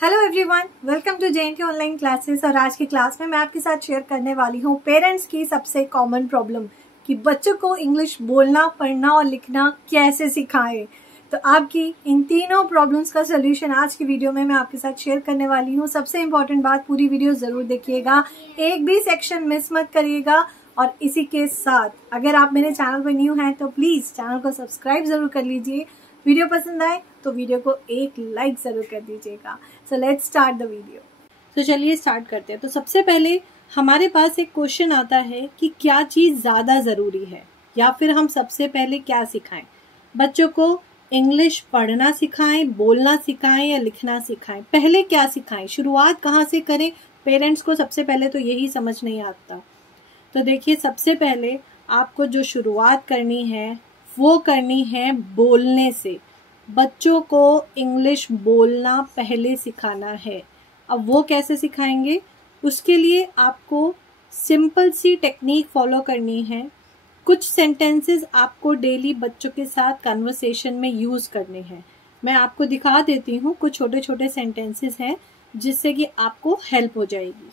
Hello everyone, welcome to JNK online classes. और आज की क्लास में मैं आपके साथ शेयर करने वाली हूँ पेरेंट्स की सबसे कॉमन प्रॉब्लम कि बच्चों को इंग्लिश बोलना, पढ़ना और लिखना कैसे सिखाएं। तो आपकी इन तीनों प्रॉब्लम्स का सोल्यूशन आज की वीडियो में मैं आपके साथ शेयर करने वाली हूँ। सबसे इम्पोर्टेंट बात, पूरी वीडियो जरूर देखिएगा, एक भी सेक्शन मिस मत करिएगा। और इसी के साथ अगर आप मेरे चैनल पर न्यू हैं तो प्लीज चैनल को सब्सक्राइब जरूर कर लीजिए। वीडियो पसंद आए तो वीडियो को एक लाइक जरूर कर दीजिएगा। So let's start the video. तो चलिए स्टार्ट करते हैं। तो सबसे पहले हमारे पास एक क्वेश्चन आता है कि क्या चीज ज्यादा जरूरी है, या फिर हम सबसे पहले क्या सिखाएं बच्चों को, इंग्लिश पढ़ना सिखाएं, बोलना सिखाएं या लिखना सिखाएं। पहले क्या सिखाएं, शुरुआत कहाँ से करें, पेरेंट्स को सबसे पहले तो यही समझ नहीं आता। तो देखिए, सबसे पहले आपको जो शुरुआत करनी है वो करनी है बोलने से। बच्चों को इंग्लिश बोलना पहले सिखाना है। अब वो कैसे सिखाएंगे, उसके लिए आपको सिंपल सी टेक्निक फॉलो करनी है। कुछ सेंटेंसेस आपको डेली बच्चों के साथ कन्वर्सेशन में यूज करने हैं। मैं आपको दिखा देती हूँ, कुछ छोटे छोटे सेंटेंसेस हैं जिससे कि आपको हेल्प हो जाएगी।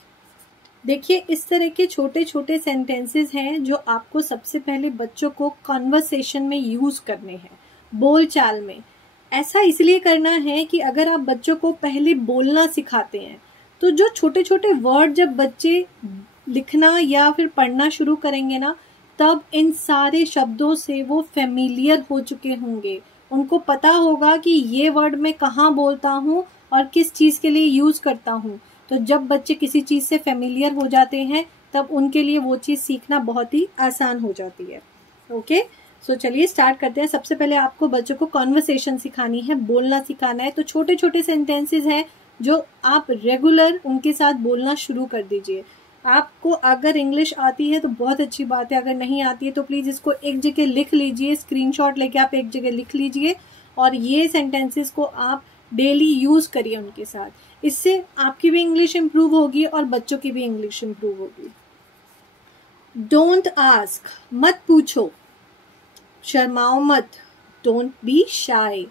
देखिए, इस तरह के छोटे छोटे सेंटेंसेस हैं जो आपको सबसे पहले बच्चों को कन्वर्सेशन में यूज करने हैं, बोलचाल में। ऐसा इसलिए करना है कि अगर आप बच्चों को पहले बोलना सिखाते हैं तो जो छोटे छोटे वर्ड जब बच्चे लिखना या फिर पढ़ना शुरू करेंगे ना, तब इन सारे शब्दों से वो फेमिलियर हो चुके होंगे। उनको पता होगा कि ये वर्ड मैं कहाँ बोलता हूँ और किस चीज के लिए यूज करता हूँ। तो जब बच्चे किसी चीज से फेमिलियर हो जाते हैं तब उनके लिए वो चीज सीखना बहुत ही आसान हो जाती है। ओके, सो चलिए स्टार्ट करते हैं। सबसे पहले आपको बच्चों को कॉन्वर्सेशन सिखानी है, बोलना सिखाना है। तो छोटे छोटे सेंटेंसेस हैं जो आप रेगुलर उनके साथ बोलना शुरू कर दीजिए। आपको अगर इंग्लिश आती है तो बहुत अच्छी बात है, अगर नहीं आती है तो प्लीज इसको एक जगह लिख लीजिए, स्क्रीनशॉट लेके आप एक जगह लिख लीजिए और ये सेंटेंसेस को आप डेली यूज करिए उनके साथ। इससे आपकी भी इंग्लिश इंप्रूव होगी और बच्चों की भी इंग्लिश इंप्रूव होगी। डोंट आस्क, मत पूछो, शर्माओ मत, डोंट बी शाय।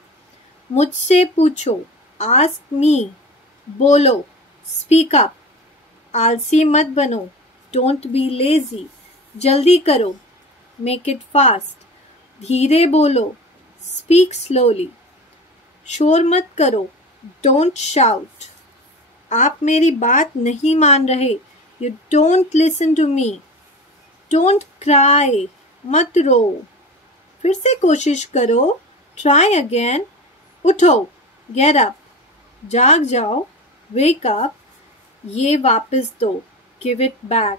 मुझसे पूछो, आस्क मी, बोलो, स्पीक अप। आलसी मत बनो, डोंट बी लेजी। जल्दी करो, मेक इट फास्ट। धीरे बोलो, स्पीक स्लोली। शोर मत करो, डोंट शाउट। आप मेरी बात नहीं मान रहे, you don't listen to me. Don't cry, मत रो। फिर से कोशिश करो, ट्राई अगेन। उठो, गेट अप, जाग जाओ, वेक अप। ये वापस दो, गिव इट बैक।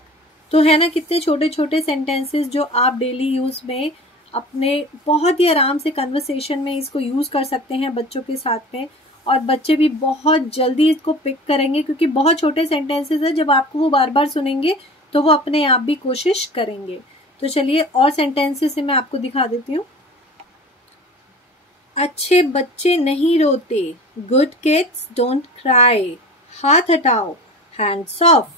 तो है ना, कितने छोटे छोटे सेंटेंसेस जो आप डेली यूज में अपने बहुत ही आराम से कन्वर्सेशन में इसको यूज कर सकते हैं बच्चों के साथ में। और बच्चे भी बहुत जल्दी इसको पिक करेंगे क्योंकि बहुत छोटे सेंटेंसेस है, जब आपको वो बार बार सुनेंगे तो वो अपने आप भी कोशिश करेंगे। तो चलिए और सेंटेंसेस से मैं आपको दिखा देती हूँ। अच्छे बच्चे नहीं रोते, गुड किड्स डोंट क्राई। हाथ हटाओ, हैंड्स ऑफ।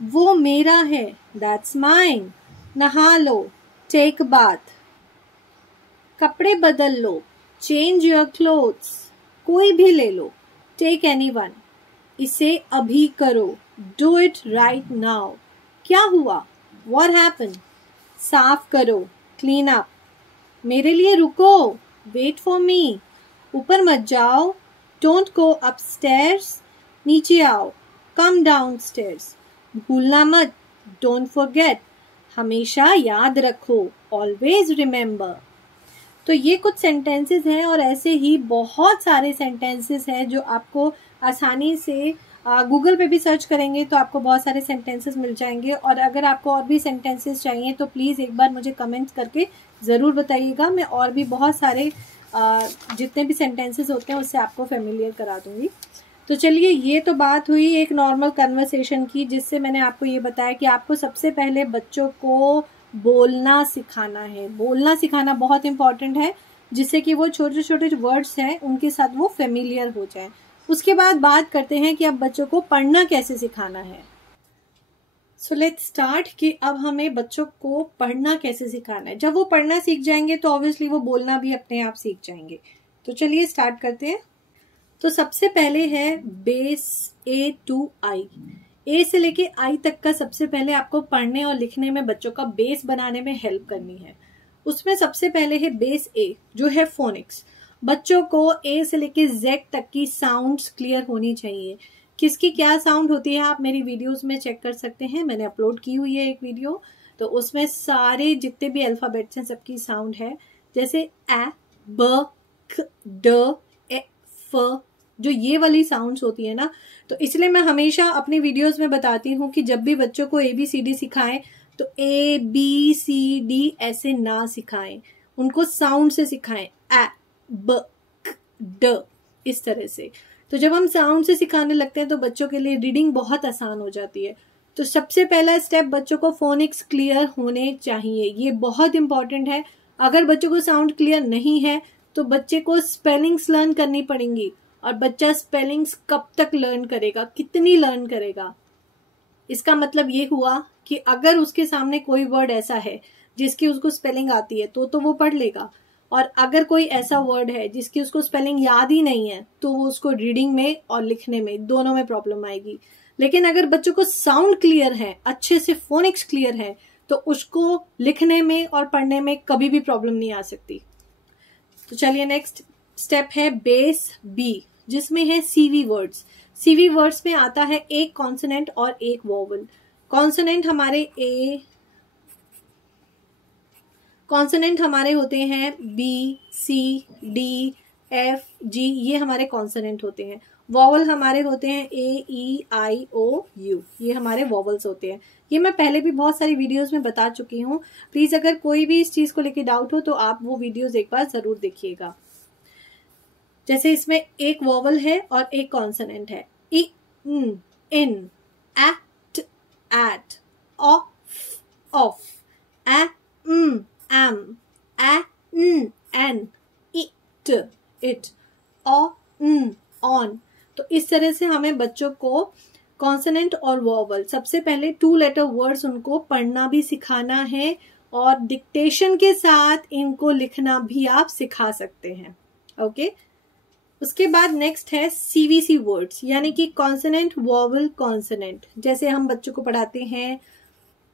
वो मेरा है, दैट्स माइन। नहा लो, टेक बाथ। कपड़े बदल लो, चेंज योर क्लोथ्स। कोई भी ले लो, टेक एनीवन। इसे अभी करो, डू इट राइट नाउ। क्या हुआ, व्हाट हैपेंड। साफ करो, क्लीन अप। मेरे लिए रुको, वेट फॉर मी। ऊपर मत जाओ, डोंट गो अपस्टेयर्स। नीचे आओ, कम डाउनस्टेयर्स। भूलना मत, डोंट फॉरगेट। हमेशा याद रखो, ऑलवेज रिमेम्बर। तो ये कुछ सेंटेंसेस हैं और ऐसे ही बहुत सारे सेंटेंसेस हैं जो आपको आसानी से गूगल पे भी सर्च करेंगे तो आपको बहुत सारे सेंटेंसेस मिल जाएंगे। और अगर आपको और भी सेंटेंसेस चाहिए तो प्लीज़ एक बार मुझे कमेंट करके ज़रूर बताइएगा। मैं और भी बहुत सारे जितने भी सेंटेंसेस होते हैं उससे आपको फेमिलियर करा दूंगी। तो चलिए, ये तो बात हुई एक नॉर्मल कन्वर्सेशन की, जिससे मैंने आपको ये बताया कि आपको सबसे पहले बच्चों को बोलना सिखाना है। बोलना सिखाना बहुत इंपॉर्टेंट है, जिससे कि वो छोटे छोटे जो वर्ड्स हैं उनके साथ वो फेमिलियर हो जाए। उसके बाद बात करते हैं कि अब बच्चों को पढ़ना कैसे सिखाना है। सो लेट्स स्टार्ट कि अब हमें बच्चों को पढ़ना कैसे सिखाना है। जब वो पढ़ना सीख जाएंगे तो ऑब्वियसली वो बोलना भी अपने आप सीख जाएंगे। तो चलिए स्टार्ट करते हैं। तो सबसे पहले है बेस A to I। ए से लेके आई तक का सबसे पहले आपको पढ़ने और लिखने में बच्चों का बेस बनाने में हेल्प करनी है। उसमें सबसे पहले है बेस ए जो है फोनिक्स। बच्चों को ए से लेके जेड तक की साउंड्स क्लियर होनी चाहिए। किसकी क्या साउंड होती है आप मेरी वीडियोस में चेक कर सकते हैं, मैंने अपलोड की हुई है एक वीडियो। तो उसमें सारे जितने भी अल्फाबेट्स हैं सबकी साउंड है, जैसे ए, ब, ख, ड, ए, फ, जो ये वाली साउंड्स होती है ना। तो इसलिए मैं हमेशा अपनी वीडियोस में बताती हूँ कि जब भी बच्चों को ABCD सिखाएं तो ABCD ऐसे ना सिखाएं, उनको साउंड से सिखाएं, ए, ब, ख, ड, इस तरह से। तो जब हम साउंड से सिखाने लगते हैं तो बच्चों के लिए रीडिंग बहुत आसान हो जाती है। तो सबसे पहला स्टेप बच्चों को फोनिक्स क्लियर होने चाहिए, ये बहुत इंपॉर्टेंट है। अगर बच्चों को साउंड क्लियर नहीं है तो बच्चे को स्पेलिंग्स लर्न करनी पड़ेंगी। और बच्चा स्पेलिंग्स कब तक लर्न करेगा, कितनी लर्न करेगा, इसका मतलब ये हुआ कि अगर उसके सामने कोई वर्ड ऐसा है जिसकी उसको स्पेलिंग आती है तो वो पढ़ लेगा। और अगर कोई ऐसा वर्ड है जिसकी उसको स्पेलिंग याद ही नहीं है तो वो उसको रीडिंग में और लिखने में दोनों में प्रॉब्लम आएगी। लेकिन अगर बच्चों को साउंड क्लियर है, अच्छे से फोनिक्स क्लियर है, तो उसको लिखने में और पढ़ने में कभी भी प्रॉब्लम नहीं आ सकती। तो चलिए नेक्स्ट स्टेप है बेस बी जिसमें है CV वर्ड्स। CV वर्ड्स में आता है एक कॉन्सोनेंट और एक वोवल। कॉन्सोनेंट हमारे होते हैं B, C, D, F, G, ये हमारे कॉन्सोनेंट होते हैं। वॉवल हमारे होते हैं A, E, I, O, U, ये हमारे वॉवल्स होते हैं। ये मैं पहले भी बहुत सारी वीडियोस में बता चुकी हूँ। प्लीज अगर कोई भी इस चीज को लेके डाउट हो तो आप वो वीडियोस एक बार जरूर देखिएगा। जैसे इसमें एक वॉवल है और एक कॉन्सोनेंट है, i, in, at, at, of, of, a, am, a, an, it, it, o, on. तो इस तरह से हमें बच्चों को कॉन्सोनेंट और वॉवल, सबसे पहले 2 लेटर वर्ड्स उनको पढ़ना भी सिखाना है और डिक्टेशन के साथ इनको लिखना भी आप सिखा सकते हैं। ओके उसके बाद नेक्स्ट है CVC वर्ड्स, यानी कि कॉन्सोनेंट वॉवल कॉन्सोनेंट। जैसे हम बच्चों को पढ़ाते हैं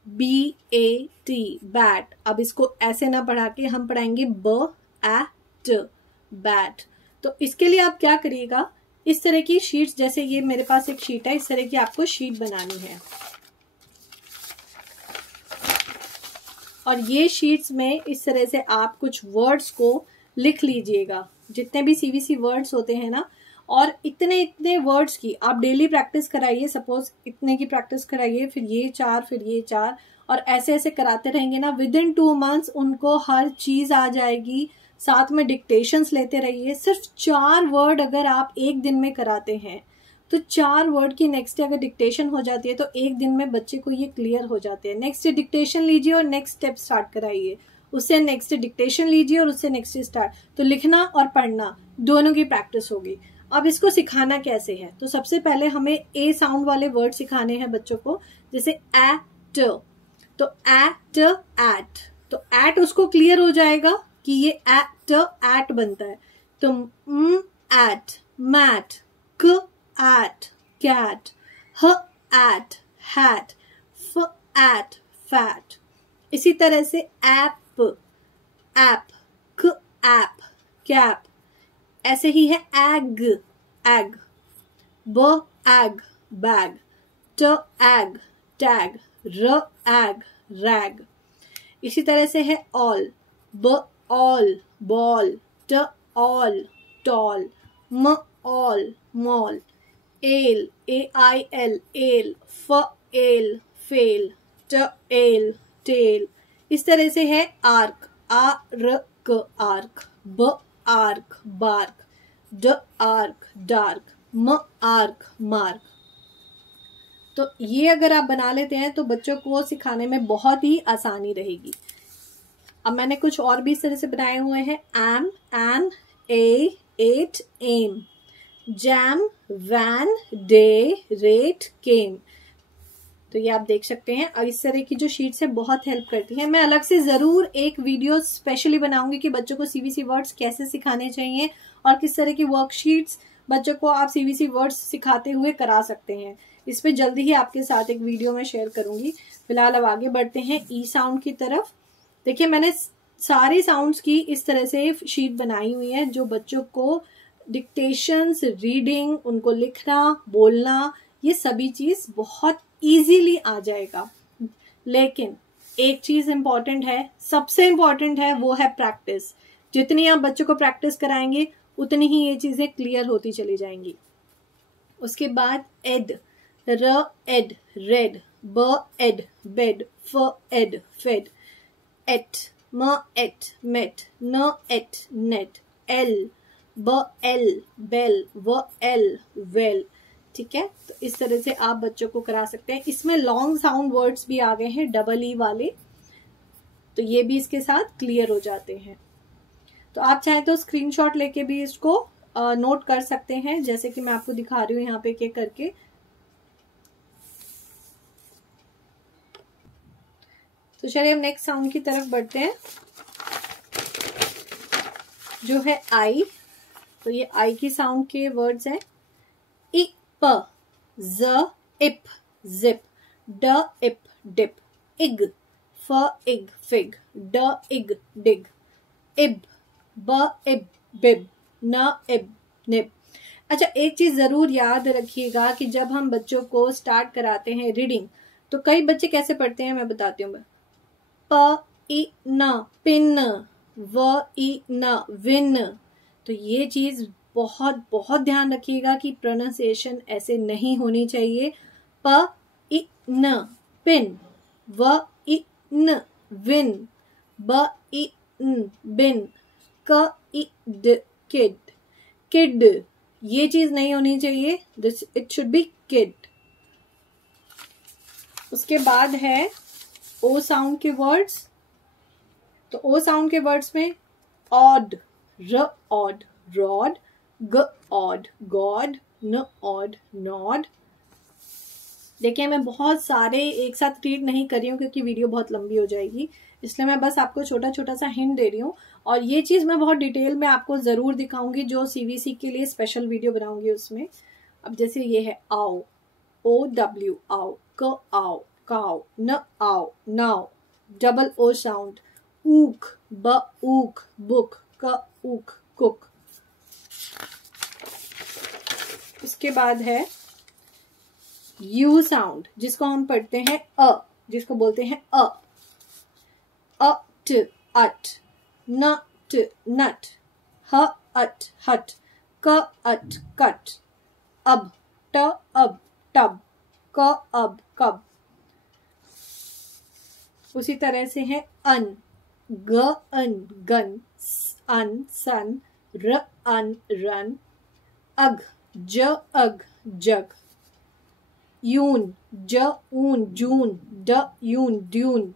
BAT, बैट। अब इसको ऐसे ना पढ़ा के हम पढ़ाएंगे BAT, बैट। तो इसके लिए आप क्या करिएगा, इस तरह की शीट्स, जैसे ये मेरे पास एक शीट है, इस तरह की आपको शीट बनानी है। और ये शीट्स में इस तरह से आप कुछ वर्ड्स को लिख लीजिएगा, जितने भी CVC वर्ड्स होते हैं ना। और इतने वर्ड्स की आप डेली प्रैक्टिस कराइए। सपोज इतने की प्रैक्टिस कराइए, फिर ये 4, फिर ये 4, और ऐसे ऐसे कराते रहेंगे ना। विदिन 2 मंथ्स उनको हर चीज आ जाएगी। साथ में डिक्टेशंस लेते रहिए। सिर्फ 4 वर्ड अगर आप एक दिन में कराते हैं तो 4 वर्ड की नेक्स्ट डे अगर डिक्टेशन हो जाती है तो एक दिन में बच्चे को ये क्लियर हो जाते हैं। नेक्स्ट डे डिक्टेशन लीजिए और नेक्स्ट स्टेप स्टार्ट कराइए, उससे नेक्स्ट डिक्टेशन लीजिए और उससे नेक्स्ट स्टार्ट। तो लिखना और पढ़ना दोनों की प्रैक्टिस होगी। अब इसको सिखाना कैसे है, तो सबसे पहले हमें ए साउंड वाले वर्ड सिखाने हैं बच्चों को, जैसे एट। तो एट, एट, तो एट उसको क्लियर हो जाएगा कि ये एट बनता है। तो एट, मैट, क एट, कैट, ह एट, हैट, फ एट, फैट। इसी तरह से ऐप, ऐप, क ऐप, कैप। ऐसे ही है एग, एग, ब एग, बैग, ट एग, टैग, र एग, रैग। इसी तरह से है ऑल, ब ऑल, बॉल, ट ऑल, टॉल, म all, mall, ail, AIL, ail, फ एल, फेल, ट एल, टेल। इस तरह से है आर्क, आर्क, आर्क, ब आर्क, बार्क, ड आर्क, डार्क, म आर्क, मार्क। तो ये अगर आप बना लेते हैं तो बच्चों को सिखाने में बहुत ही आसानी रहेगी। अब मैंने कुछ और भी इस तरह से बनाए हुए हैं। Am, an, a, at, am, jam, van, day, rate, came. तो ये आप देख सकते हैं। और इस तरह की जो शीट्स है बहुत हेल्प करती है। मैं अलग से जरूर एक वीडियो स्पेशली बनाऊंगी कि बच्चों को सीबीसी वर्ड्स कैसे सिखाने चाहिए और किस तरह की वर्कशीट्स बच्चों को आप सीबीसी वर्ड्स सिखाते हुए करा सकते हैं। इस पे जल्दी ही आपके साथ एक वीडियो में शेयर करूंगी। फिलहाल अब आगे बढ़ते हैं ई साउंड की तरफ। देखिए मैंने सारे साउंड्स की इस तरह से शीट बनाई हुई है जो बच्चों को डिक्टेशंस, रीडिंग, उनको लिखना, बोलना, ये सभी चीज बहुत इजीली आ जाएगा। लेकिन एक चीज इंपॉर्टेंट है, सबसे इंपॉर्टेंट है, वो है प्रैक्टिस। जितनी आप बच्चों को प्रैक्टिस कराएंगे उतनी ही ये चीजें क्लियर होती चली जाएंगी। उसके बाद एड, र एड रेड, ब एड बेड, फ एड फेड, एट, म एट मेट, न एट नेट, एल, ब एल बेल, व एल वेल। ठीक है, तो इस तरह से आप बच्चों को करा सकते हैं। इसमें लॉन्ग साउंड वर्ड्स भी आ गए हैं, डबल ई वाले, तो ये भी इसके साथ क्लियर हो जाते हैं। तो आप चाहे तो स्क्रीनशॉट लेके भी इसको नोट कर सकते हैं, जैसे कि मैं आपको दिखा रही हूँ यहाँ पे एक करके। तो चलिए हम नेक्स्ट साउंड की तरफ बढ़ते हैं, जो है आई। तो ये आई की साउंड के वर्ड्स हैं, इ प, ज इप जिप, ड इप डिप, इग, फ इग फिग, ड इग डिग, इब, ब इब बिब, न इब निब। अच्छा, एक चीज जरूर याद रखिएगा कि जब हम बच्चों को स्टार्ट कराते हैं रीडिंग, तो कई बच्चे कैसे पढ़ते हैं मैं बताती हूँ। प इ न पिन, व इ न विन। तो ये चीज बहुत बहुत ध्यान रखिएगा कि प्रोनाउंसिएशन ऐसे नहीं होनी चाहिए। प इ न पिन, व इ न विन, ब इ न बिन, क इ ड किड, किड। ये चीज नहीं होनी चाहिए, this it should be kid. उसके बाद है ओ साउंड के वर्ड्स। तो ओ साउंड के वर्ड्स में ऑड, र ऑड रॉड, ग ऑड गॉड, न ऑड नॉड। देखिए मैं बहुत सारे एक साथ रीड नहीं कर रही हूँ क्योंकि वीडियो बहुत लंबी हो जाएगी, इसलिए मैं बस आपको छोटा छोटा सा हिंट दे रही हूँ। और ये चीज मैं बहुत डिटेल में आपको जरूर दिखाऊंगी जो सीबीसी के लिए स्पेशल वीडियो बनाऊंगी उसमें। अब जैसे ये है आओ, ओ डब्ल्यू आओ, क आओ काओ, न आओ नाउ, डबल ओ साउंड, ऊक, ब ऊक बुक, क ऊक कुक। उसके बाद है यू साउंड, जिसको हम पढ़ते हैं अ, जिसको बोलते हैं अ ट अट, न ट नट, ह अट हट, क अट कट, अब ट अब टब, क अब कब। उसी तरह से है अन, ग अन गन, अन सन, र अन रन, अग, ज अग जग, यून, ज ऊन जून, ड यून ड्यून,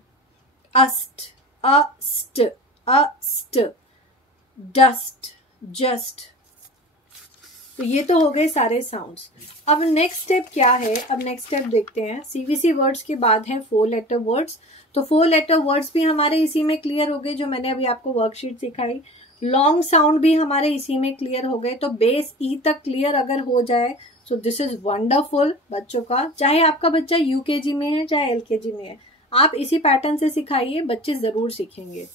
अस्ट, अस्ट अस्ट, डस्ट जस्ट। तो ये तो हो गए सारे साउंड्स। अब नेक्स्ट स्टेप क्या है, अब नेक्स्ट स्टेप देखते हैं। सीबीसी वर्ड्स के बाद है 4 लेटर वर्ड्स। तो 4 लेटर वर्ड्स भी हमारे इसी में क्लियर हो गए, जो मैंने अभी आपको वर्कशीट सिखाई। लॉन्ग साउंड भी हमारे इसी में क्लियर हो गए। तो बेस ई तक क्लियर अगर हो जाए सो दिस इज वंडरफुल बच्चों का। चाहे आपका बच्चा यूकेजी में है चाहे एलकेजी में है, आप इसी पैटर्न से सिखाइए, बच्चे जरूर सीखेंगे।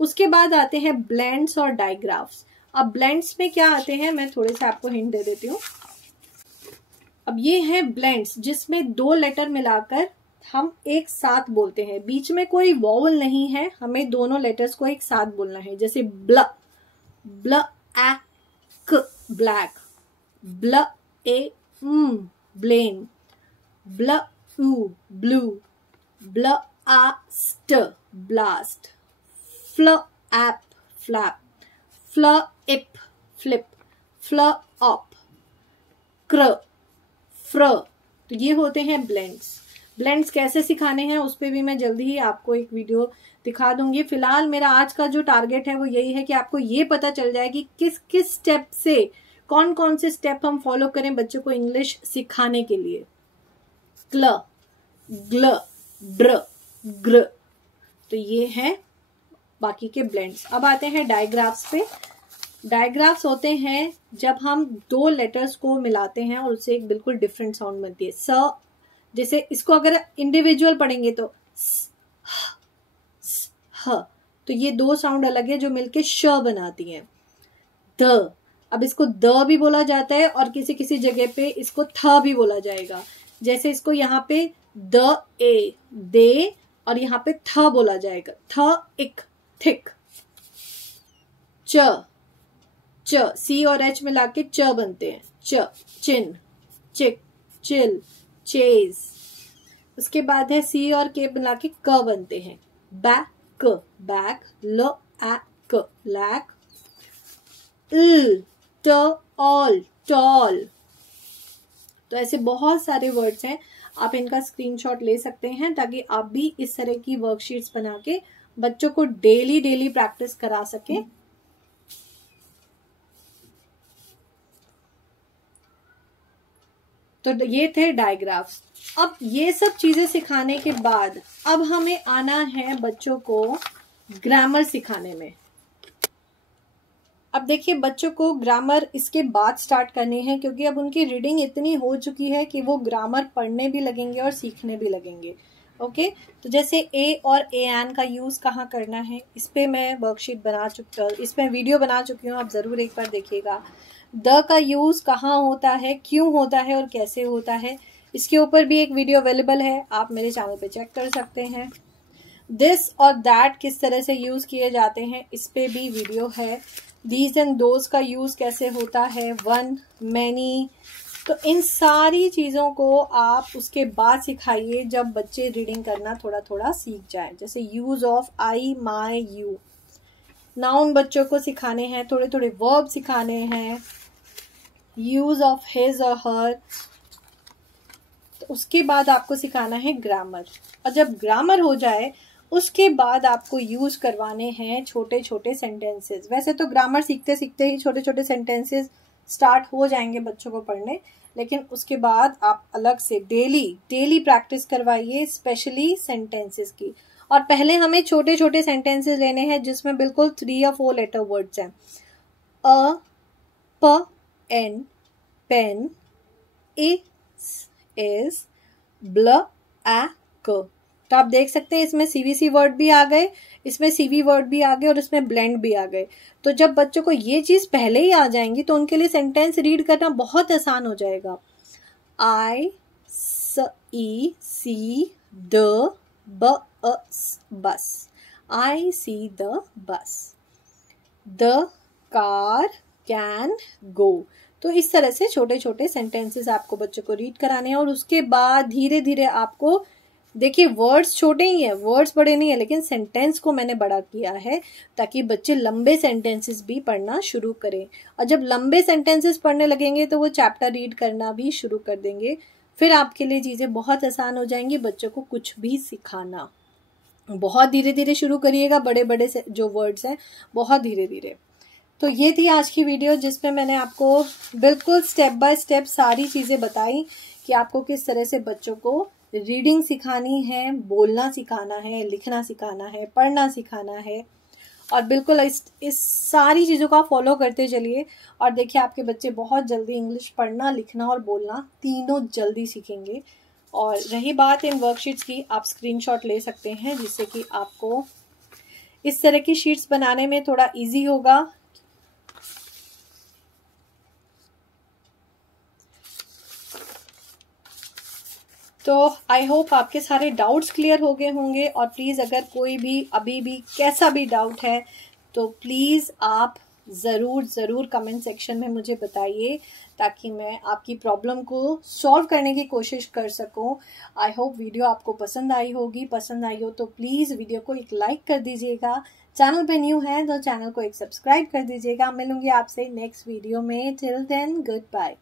उसके बाद आते हैं ब्लेंड्स और डायग्राफ्स। अब ब्लेंड्स में क्या आते हैं, मैं थोड़े से आपको हिंट दे देती हूँ। अब ये है ब्लेंड्स, जिसमें 2 लेटर मिलाकर हम एक साथ बोलते हैं, बीच में कोई वॉवल नहीं है, हमें दोनों लेटर्स को एक साथ बोलना है। जैसे ब्ल, ब्ल ए क ब्लैक, ब्ल ए ब्लेन, ब्ल ऊ ब्लू, ब्ल आ स्ट ब्लास्ट, फ्ल एप फ्लैप, फ्ल इप फ्लिप, फ्ल ऑप, क्र फ्र। तो ये होते हैं ब्लेंड्स। ब्लेंड्स कैसे सिखाने हैं उस पर भी मैं जल्दी ही आपको एक वीडियो दिखा दूंगी। फिलहाल मेरा आज का जो टारगेट है वो यही है कि आपको ये पता चल जाए कि किस किस स्टेप से, कौन कौन से स्टेप हम फॉलो करें बच्चों को इंग्लिश सिखाने के लिए। क्ल, ग्ल, ड्र, ग्र। तो ये है बाकी के ब्लेंड्स। अब आते हैं डायग्राफ्स पे। डायग्राफ्स होते हैं जब हम दो लेटर्स को मिलाते हैं और उससे एक बिल्कुल डिफरेंट साउंड बनती है। स, जैसे इसको अगर इंडिविजुअल पढ़ेंगे तो स, ह, तो ये दो साउंड अलग है जो मिलके श बनाती हैं। द, अब इसको द भी बोला जाता है और किसी किसी जगह पे इसको थ भी बोला जाएगा। जैसे इसको यहाँ पे द ए, दे, और यहाँ पे थ बोला जाएगा, थ इक, थिक। च, च, सी और एच मिला के च बनते हैं। च, चिन, चिक, चिल, चेज। उसके बाद है सी और के मिला के क बनते हैं। बैक, बैक, ल, क, लैक। ल, ट, ऑल, टॉल। तो ऐसे बहुत सारे वर्ड्स हैं, आप इनका स्क्रीनशॉट ले सकते हैं ताकि आप भी इस तरह की वर्कशीट्स बना के बच्चों को डेली प्रैक्टिस करा सके। तो ये थे डायग्राफ्स। अब ये सब चीजें सिखाने के बाद अब हमें आना है बच्चों को ग्रामर सिखाने में। अब देखिए बच्चों को ग्रामर इसके बाद स्टार्ट करनी है, क्योंकि अब उनकी रीडिंग इतनी हो चुकी है कि वो ग्रामर पढ़ने भी लगेंगे और सीखने भी लगेंगे। ओके, तो जैसे ए और ए एन का यूज कहाँ करना है, इस पे मैं वर्कशीट बना इसमें वीडियो बना चुकी हूँ, आप जरूर एक बार देखिएगा। द का यूज कहाँ होता है, क्यों होता है और कैसे होता है, इसके ऊपर भी एक वीडियो अवेलेबल है, आप मेरे चैनल पे चेक कर सकते हैं। दिस और दैट किस तरह से यूज किए जाते हैं, इस पे भी वीडियो है। दीज एंड दोज का यूज कैसे होता है, वन, मैनी। तो इन सारी चीजों को आप उसके बाद सिखाइए जब बच्चे रीडिंग करना थोड़ा थोड़ा सीख जाए। जैसे use of I, my, you. Noun बच्चों को सिखाने हैं, थोड़े थोड़े वर्ब सिखाने हैं। यूज ऑफ हिज और हर। तो उसके बाद आपको सिखाना है ग्रामर, और जब ग्रामर हो जाए उसके बाद आपको यूज करवाने हैं छोटे छोटे सेंटेंसेस। वैसे तो ग्रामर सीखते सीखते ही छोटे छोटे सेंटेंसेस स्टार्ट हो जाएंगे बच्चों को पढ़ने, लेकिन उसके बाद आप अलग से डेली प्रैक्टिस करवाइए, स्पेशली सेंटेंसेस की। और पहले हमें छोटे छोटे सेंटेंसेस लेने हैं जिसमें बिल्कुल 3 या 4 लेटर वर्ड्स हैं। अ, प, एन, पेन, इज, ब्ल, ए, क। तो आप देख सकते हैं इसमें सीवीसी वर्ड भी आ गए, इसमें सीवी वर्ड भी आ गए और इसमें ब्लेंड भी आ गए। तो जब बच्चों को ये चीज पहले ही आ जाएंगी तो उनके लिए सेंटेंस रीड करना बहुत आसान हो जाएगा। आई see the bus, I see the bus. The car can go. तो इस तरह से छोटे छोटे सेंटेंसेस आपको बच्चों को रीड कराने हैं, और उसके बाद धीरे धीरे आपको, देखिए वर्ड्स छोटे ही हैं, वर्ड्स बड़े नहीं है, लेकिन सेंटेंस को मैंने बड़ा किया है ताकि बच्चे लंबे सेंटेंसेस भी पढ़ना शुरू करें। और जब लंबे सेंटेंसेस पढ़ने लगेंगे तो वो चैप्टर रीड करना भी शुरू कर देंगे। फिर आपके लिए चीजें बहुत आसान हो जाएंगी, बच्चों को कुछ भी सिखाना। बहुत धीरे धीरे शुरू करिएगा, बड़े बड़े जो वर्ड्स हैं बहुत धीरे धीरे। तो ये थी आज की वीडियो जिसमें मैंने आपको बिल्कुल स्टेप बाय स्टेप सारी चीजें बताई कि आपको किस तरह से बच्चों को रीडिंग सिखानी है, बोलना सिखाना है, लिखना सिखाना है, पढ़ना सिखाना है। और बिल्कुल इस सारी चीज़ों को आप फॉलो करते चलिए, और देखिए आपके बच्चे बहुत जल्दी इंग्लिश पढ़ना, लिखना और बोलना तीनों जल्दी सीखेंगे। और रही बात इन वर्कशीट्स की, आप स्क्रीनशॉट ले सकते हैं जिससे कि आपको इस तरह की शीट्स बनाने में थोड़ा इजी होगा। तो आई होप आपके सारे डाउट्स क्लियर हो गए होंगे। और प्लीज़ अगर कोई भी अभी भी कैसा भी डाउट है तो प्लीज़ आप ज़रूर कमेंट सेक्शन में मुझे बताइए ताकि मैं आपकी प्रॉब्लम को सॉल्व करने की कोशिश कर सकूं। आई होप वीडियो आपको पसंद आई होगी। पसंद आई हो तो प्लीज़ वीडियो को एक लाइक कर दीजिएगा। चैनल पे न्यू है तो चैनल को एक सब्सक्राइब कर दीजिएगा। मिलूंगी आपसे नेक्स्ट वीडियो में। Till then good bye.